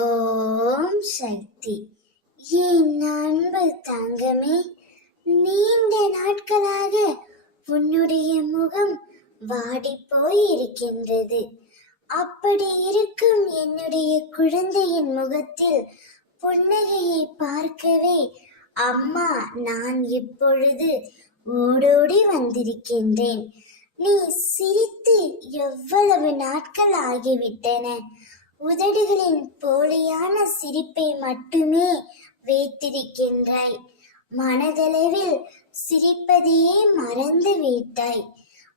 ஓம் சக்தி. என் அன்பு தங்கமே, நீண்ட நாட்களாக உன்னுடைய முகம் வாடி போய் இருக்கின்றது. அப்படி இருக்கும் என்னுடைய குழந்தையின் முகத்தில் புன்னகையை பார்க்கவே அம்மா நான் இப்பொழுது ஓடோடி வந்திருக்கின்றேன். நீ சிரித்து எவ்வளவு நாட்கள் ஆகிவிட்டன. உதடுகளின் போலியான சிரிப்பை மட்டுமே வைத்திருக்கின்றாய். மனதளவில் சிரிப்பதையே மறந்து விட்டாய்.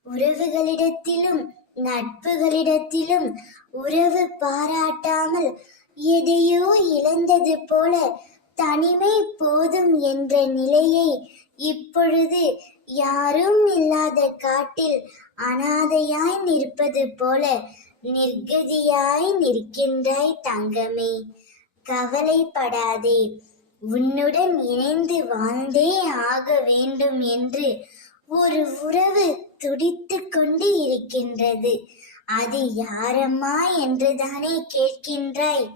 உறவுகளிடத்திலும் நட்புகளிடத்திலும் உறவு பாராட்டாமல் எதையோ இழந்தது போல தனிமை போதும் என்ற நிலையை இப்பொழுது யாரும் இல்லாத காட்டில் அனாதையாய் நிற்பது போல நிர்கதியாய் நிற்கின்றாய் தங்கமே. கவலைப்படாதே. உன்னுடன் இணைந்து வாழ்ந்தே ஆக வேண்டும் என்று ஒரு உறவு துடித்து கொண்டு இருக்கின்றது. அது யாரம்மா என்றுதானே கேட்கின்றாய்?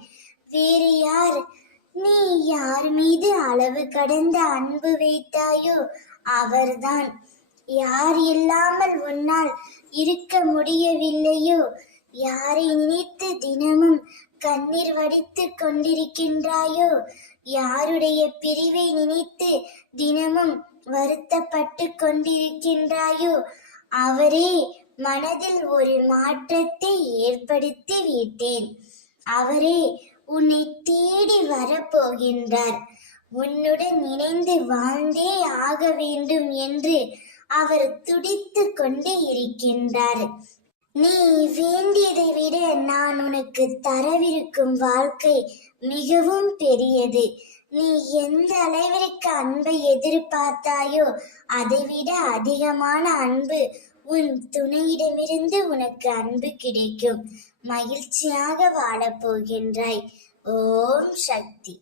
வேறு யார்? நீ யார் மீது அளவு கடந்த அன்பு வைத்தாயோ அவர்தான். யார் இல்லாமல் உன்னால் இருக்க முடியவில்லையோ, யாரை நினைத்து தினமும் கண்ணீர் வடித்து கொண்டிருக்கின்றாயோ, யாருடைய பிரிவை நினைத்து தினமும் வருத்தப்பட்டு கொண்டிருக்கின்றாயோ, அவரே மனதில் ஒரு மாற்றத்தை ஏற்படுத்தி விட்டேன். அவரே உன்னை தேடி வரப்போகின்றார். உன்னுடன் இணைந்து வாழ்ந்தே ஆக வேண்டும் என்று அவர் துடித்து கொண்டு இருக்கின்றார். நீ வேண்டியதை விட நான் உனக்கு தரவிருக்கும் வாழ்க்கை மிகவும் பெரியது. நீ எந்த அளவிற்கு அன்பை எதிர்பார்த்தாயோ அதைவிட அதிகமான அன்பு உன் துணையிடமிருந்து உனக்கு அன்பு கிடைக்கும். மகிழ்ச்சியாக வாழப்போகின்றாய். ஓம் சக்தி.